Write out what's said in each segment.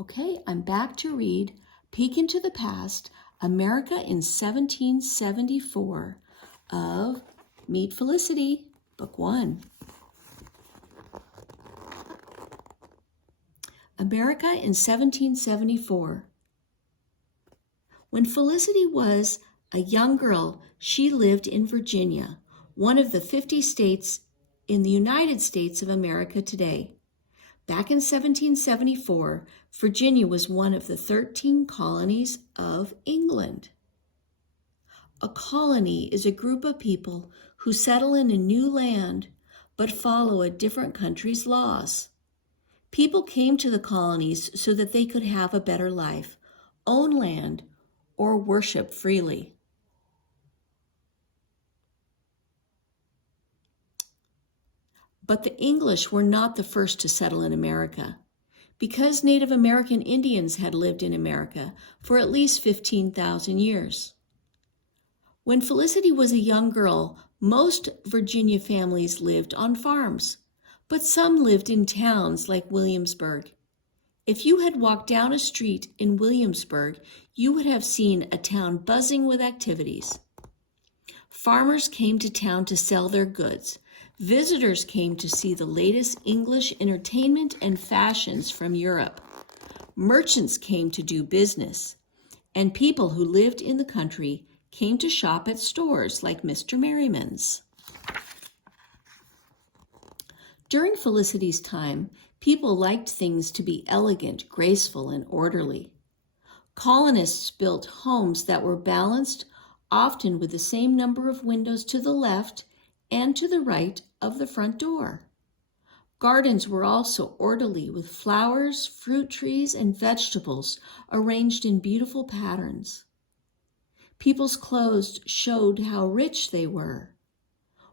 Okay, I'm back to read Peek into the Past, America in 1774 of Meet Felicity, Book 1. America in 1774. When Felicity was a young girl, she lived in Virginia, one of the 50 states in the United States of America today. Back in 1774, Virginia was one of the 13 colonies of England. A colony is a group of people who settle in a new land but follow a different country's laws. People came to the colonies so that they could have a better life, own land, or worship freely. But the English were not the first to settle in America. Because Native American Indians had lived in America for at least 15,000 years. When Felicity was a young girl, most Virginia families lived on farms, but some lived in towns like Williamsburg. If you had walked down a street in Williamsburg, you would have seen a town buzzing with activities. Farmers came to town to sell their goods. Visitors came to see the latest English entertainment and fashions from Europe. Merchants came to do business, and people who lived in the country came to shop at stores like Mr. Merriman's. During Felicity's time, people liked things to be elegant, graceful, and orderly. Colonists built homes that were balanced, often with the same number of windows to the left and to the right of the front door. Gardens were also orderly with flowers, fruit trees, and vegetables arranged in beautiful patterns. People's clothes showed how rich they were.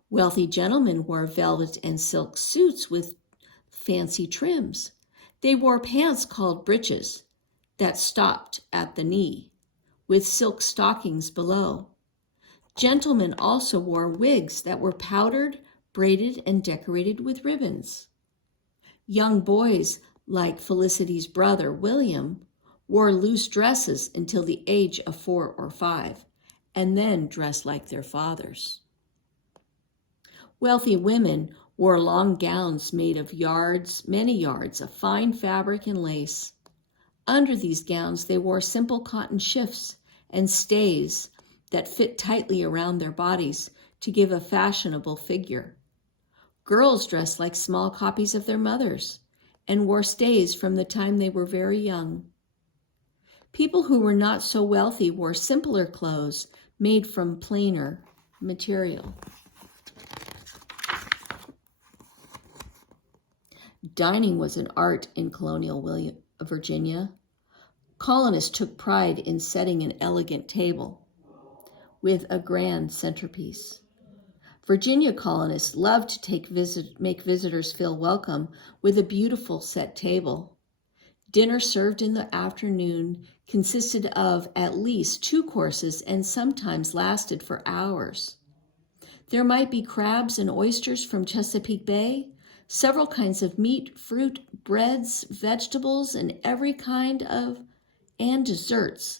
Wealthy gentlemen wore velvet and silk suits with fancy trims. They wore pants called breeches that stopped at the knee, with silk stockings below. Gentlemen also wore wigs that were powdered, braided, and decorated with ribbons. Young boys, like Felicity's brother, William, wore loose dresses until the age of 4 or 5, and then dressed like their fathers. Wealthy women wore long gowns made of many yards of fine fabric and lace. Under these gowns, they wore simple cotton shifts and stays that fit tightly around their bodies to give a fashionable figure. Girls dressed like small copies of their mothers and wore stays from the time they were very young. People who were not so wealthy wore simpler clothes made from plainer material. Dining was an art in colonial Virginia. Colonists took pride in setting an elegant table with a grand centerpiece. Virginia colonists loved to make visitors feel welcome with a beautiful set table. Dinner served in the afternoon consisted of at least 2 courses and sometimes lasted for hours. There might be crabs and oysters from Chesapeake Bay, several kinds of meat, fruit, breads, vegetables, and desserts,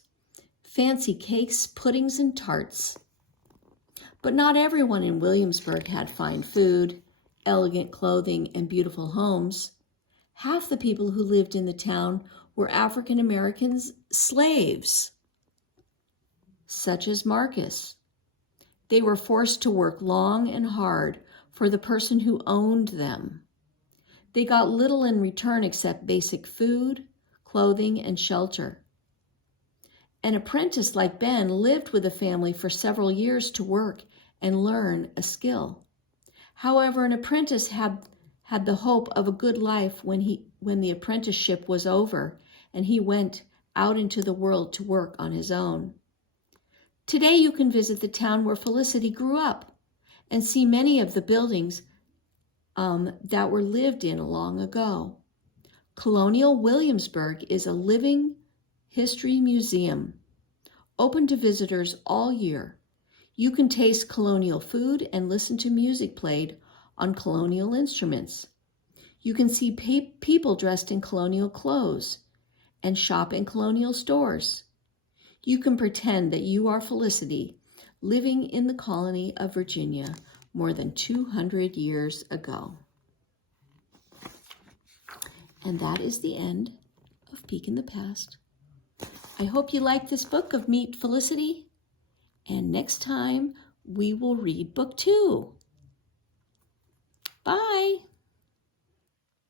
fancy cakes, puddings, and tarts. But not everyone in Williamsburg had fine food, elegant clothing, and beautiful homes. Half the people who lived in the town were African Americans slaves, such as Marcus. They were forced to work long and hard for the person who owned them. They got little in return except basic food, clothing, and shelter. An apprentice like Ben lived with a family for several years to work and learn a skill. However, an apprentice had the hope of a good life when the apprenticeship was over and he went out into the world to work on his own. Today you can visit the town where Felicity grew up and see many of the buildings that were lived in long ago. Colonial Williamsburg is a living history museum, open to visitors all year. You can taste colonial food and listen to music played on colonial instruments. You can see people dressed in colonial clothes and shop in colonial stores. You can pretend that you are Felicity, living in the colony of Virginia more than 200 years ago. And that is the end of Peek in the Past. I hope you like this book of Meet Felicity, and next time we will read book 2. Bye.